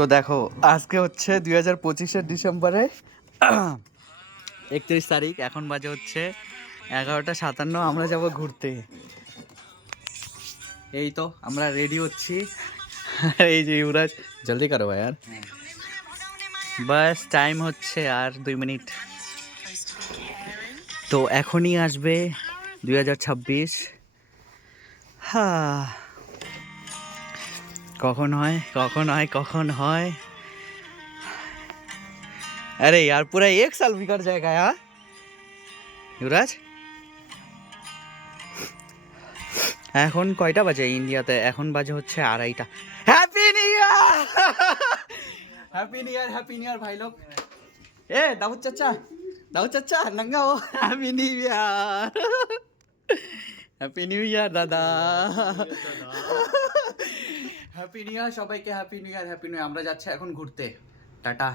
তো দেখো আজকে হচ্ছে 2025-এর ডিসেম্বরে 31 তারিখ, এখন বাজে হচ্ছে 11:57। আমরা যাব ঘুরতে। এই তো আমরা রেডি হচ্ছি। এই যে ইউরাজ, জলদি করো ভাই আর, বাস টাইম হচ্ছে আর 2 মিনিট। তো এখনই আসবে 2026। হ্যাঁ, কখন হয় কখন হয় कौन হয়। अरे यार पूरा 1 साल बिगड़ जाएगा यार युवराज। এখন কয়টা বাজে ইন্ডিয়াতে? এখন বাজে হচ্ছে 2:30। Happy new year, happy new year, happy new year ভাই লোক। এ দাউদ চাচা নঙ্গা ও, happy new year, happy new year দাদা, হ্যাপি নিউ ইয়ার সবাইকে, happy new year, happy new year. আমরা যাচ্ছি এখন ঘুরতে। টাটা।